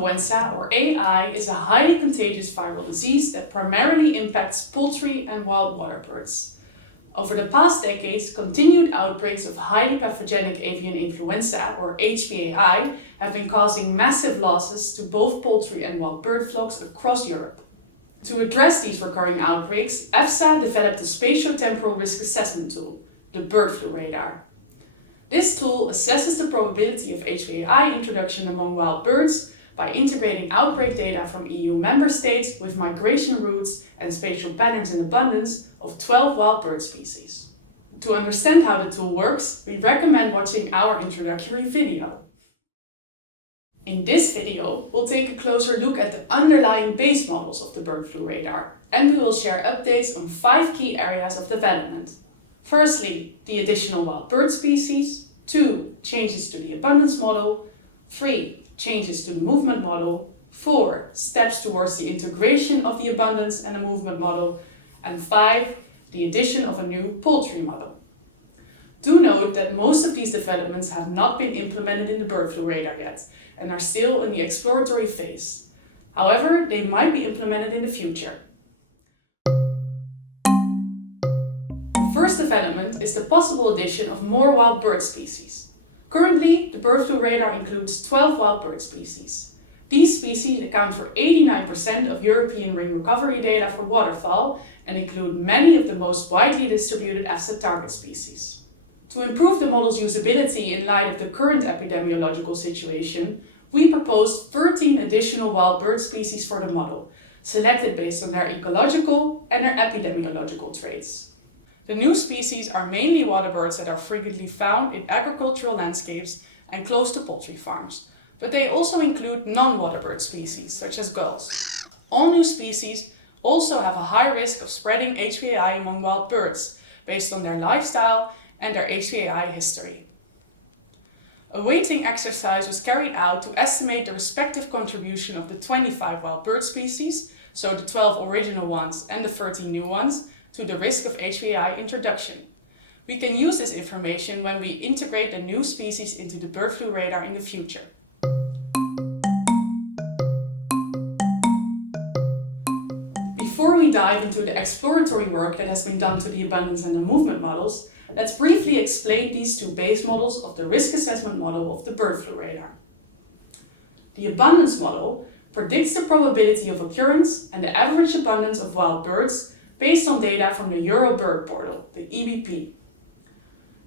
influenza, or AI, is a highly contagious viral disease that primarily impacts poultry and wild water birds. Over the past decades, continued outbreaks of highly pathogenic avian influenza, or HPAI, have been causing massive losses to both poultry and wild bird flocks across Europe. To address these recurring outbreaks, EFSA developed a spatio-temporal risk assessment tool, the bird flu radar. This tool assesses the probability of HPAI introduction among wild birds by integrating outbreak data from EU member states with migration routes and spatial patterns in abundance of 12 wild bird species. To understand how the tool works, we recommend watching our introductory video. In this video, we'll take a closer look at the underlying base models of the bird flu radar, and we will share updates on 5 key areas of development. Firstly, the additional wild bird species. 2. Changes to the abundance model. 3. Changes to the movement model. 4. Steps towards the integration of the abundance and the movement model. And 5. The addition of a new poultry model. Do note that most of these developments have not been implemented in the bird flu radar yet and are still in the exploratory phase. However, they might be implemented in the future. The first development is the possible addition of more wild bird species. Currently, the bird flu radar includes 12 wild bird species. These species account for 89% of European ring recovery data for waterfowl and include many of the most widely distributed EFSA target species. To improve the model's usability in light of the current epidemiological situation, we proposed 13 additional wild bird species for the model, selected based on their ecological and their epidemiological traits. The new species are mainly water birds that are frequently found in agricultural landscapes and close to poultry farms, but they also include non-water bird species, such as gulls. All new species also have a high risk of spreading HPAI among wild birds, based on their lifestyle and their HPAI history. A weighting exercise was carried out to estimate the respective contribution of the 25 wild bird species, so the 12 original ones and the 13 new ones, to the risk of HPAI introduction. We can use this information when we integrate the new species into the bird flu radar in the future. Before we dive into the exploratory work that has been done to the abundance and the movement models, let's briefly explain these 2 base models of the risk assessment model of the bird flu radar. The abundance model predicts the probability of occurrence and the average abundance of wild birds based on data from the Euro Bird Portal, the EBP.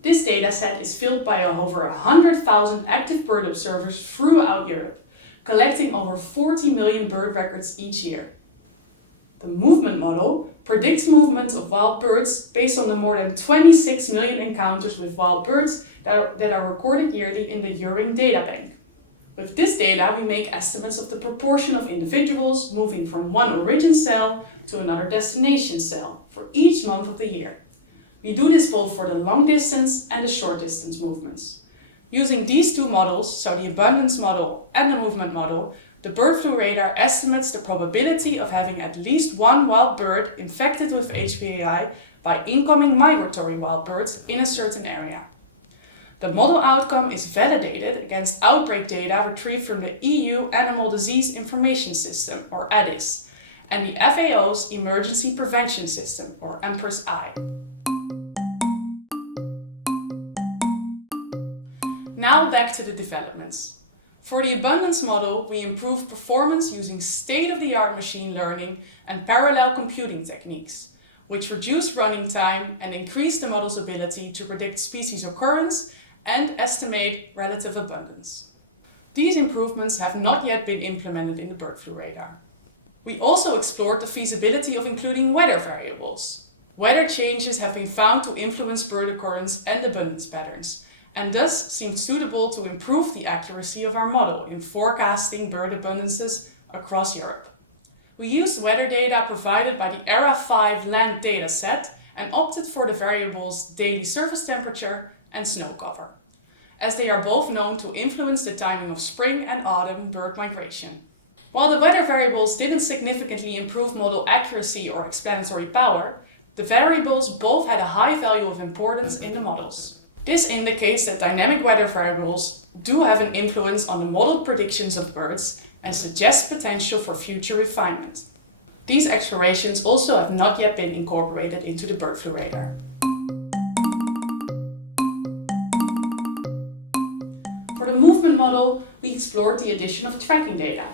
This dataset is filled by over 100,000 active bird observers throughout Europe, collecting over 40 million bird records each year. The movement model predicts movements of wild birds based on the more than 26 million encounters with wild birds that are recorded yearly in the Euring data bank. With this data, we make estimates of the proportion of individuals moving from one origin cell to another destination cell for each month of the year. We do this both for the long distance and the short distance movements. Using these 2 models, so the abundance model and the movement model, the bird flu radar estimates the probability of having at least one wild bird infected with HPAI by incoming migratory wild birds in a certain area. The model outcome is validated against outbreak data retrieved from the EU Animal Disease Information System, or ADIS, and the FAO's Emergency Prevention System, or EMPRESS-I. Now back to the developments. For the abundance model, we improve performance using state-of-the-art machine learning and parallel computing techniques, which reduce running time and increase the model's ability to predict species occurrence and estimate relative abundance. These improvements have not yet been implemented in the bird flu radar. We also explored the feasibility of including weather variables. Weather changes have been found to influence bird occurrence and abundance patterns, and thus seemed suitable to improve the accuracy of our model in forecasting bird abundances across Europe. We used weather data provided by the ERA5 land dataset and opted for the variables daily surface temperature and snow cover, as they are both known to influence the timing of spring and autumn bird migration. While the weather variables didn't significantly improve model accuracy or explanatory power, the variables both had a high value of importance in the models. This indicates that dynamic weather variables do have an influence on the modeled predictions of birds and suggests potential for future refinement. These explorations also have not yet been incorporated into the bird flu radar. For the movement model, we explored the addition of tracking data.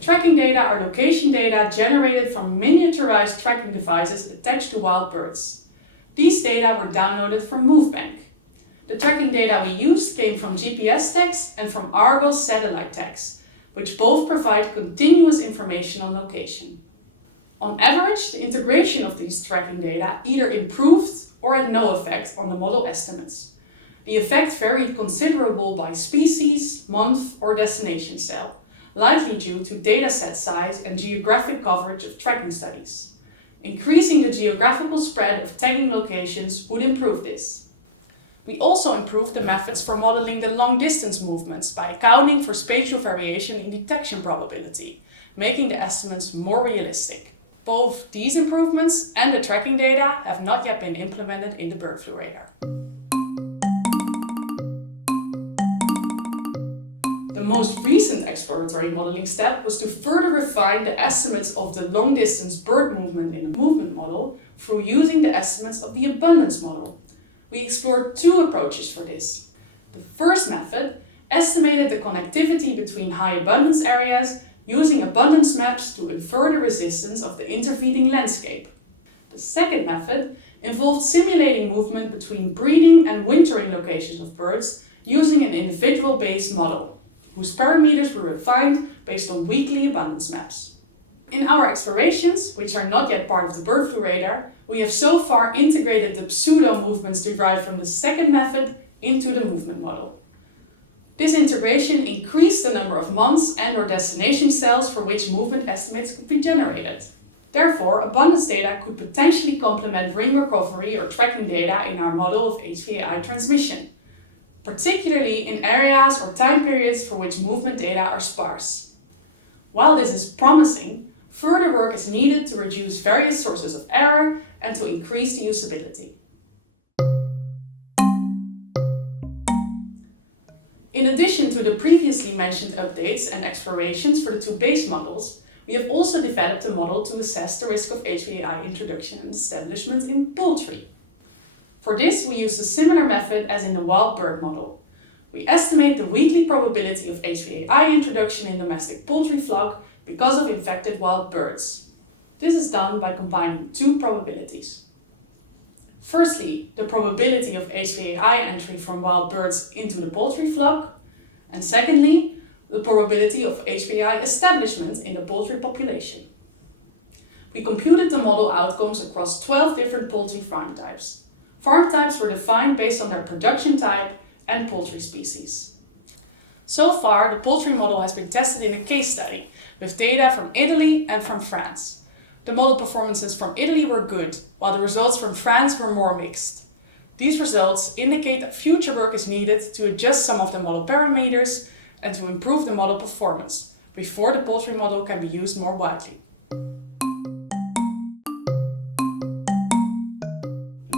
Tracking data are location data generated from miniaturized tracking devices attached to wild birds. These data were downloaded from MoveBank. The tracking data we used came from GPS tags and from Argos satellite tags, which both provide continuous information on location. On average, the integration of these tracking data either improved or had no effect on the model estimates. The effect varied considerable by species, month, or destination cell, likely due to dataset size and geographic coverage of tracking studies. Increasing the geographical spread of tagging locations would improve this. We also improved the methods for modeling the long-distance movements by accounting for spatial variation in detection probability, making the estimates more realistic. Both these improvements and the tracking data have not yet been implemented in the bird flu radar. The most recent exploratory modeling step was to further refine the estimates of the long-distance bird movement in the movement model through using the estimates of the abundance model. We explored two approaches for this. The first method estimated the connectivity between high abundance areas using abundance maps to infer the resistance of the intervening landscape. The second method involved simulating movement between breeding and wintering locations of birds using an individual-based model, whose parameters were refined based on weekly abundance maps. In our explorations, which are not yet part of the bird flu radar, we have so far integrated the pseudo-movements derived from the second method into the movement model. This integration increased the number of months and/or destination cells for which movement estimates could be generated. Therefore, abundance data could potentially complement ring recovery or tracking data in our model of HVAI transmission, particularly in areas or time periods for which movement data are sparse. While this is promising, further work is needed to reduce various sources of error and to increase the usability. In addition to the previously mentioned updates and explorations for the two base models, we have also developed a model to assess the risk of HVAI introduction and establishment in poultry. For this, we used a similar method as in the wild bird model. We estimate the weekly probability of HVAI introduction in domestic poultry flock because of infected wild birds. This is done by combining two probabilities. Firstly, the probability of HVAI entry from wild birds into the poultry flock, and secondly, the probability of HVAI establishment in the poultry population. We computed the model outcomes across 12 different poultry farm types. Farm types were defined based on their production type and poultry species. So far, the poultry model has been tested in a case study with data from Italy and from France. The model performances from Italy were good, while the results from France were more mixed. These results indicate that future work is needed to adjust some of the model parameters and to improve the model performance before the poultry model can be used more widely.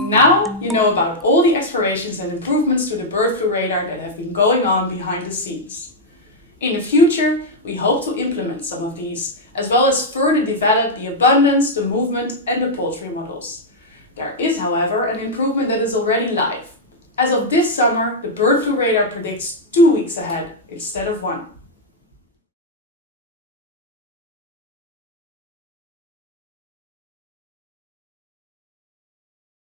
Now you know about all the explorations and improvements to the bird flu radar that have been going on behind the scenes. In the future, we hope to implement some of these, as well as further develop the abundance, the movement and the poultry models. There is, however, an improvement that is already live. As of this summer, the bird flu radar predicts 2 weeks ahead instead of 1.